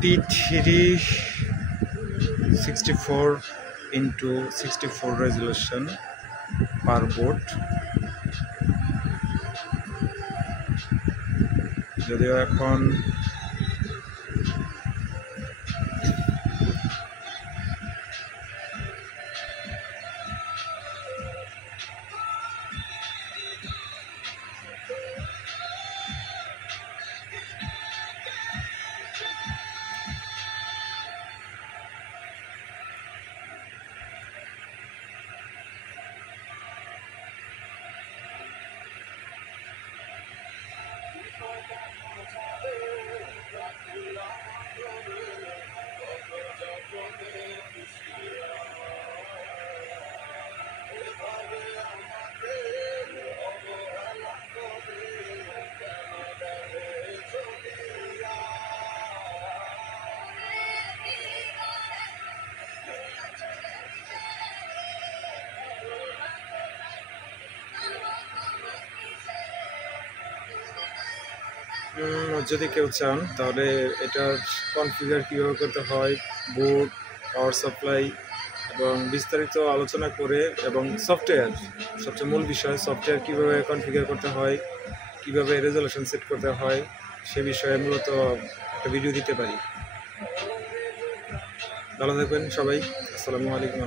T364x64 resolution per board, যদিও এখন যদি কেউ চান তাহলে এটার কনফিগার কীভাবে করতে হয়, বোর্ড, পাওয়ার সাপ্লাই এবং বিস্তারিত আলোচনা করে, এবং সফটওয়্যার, সবচেয়ে মূল বিষয় সফটওয়্যার কীভাবে কনফিগার করতে হয়, কীভাবে রেজলিউশন সেট করতে হয়, সে বিষয়ে মূলত একটা ভিডিও দিতে পারি। ভালো থাকবেন সবাই। আসসালামু আলাইকুম।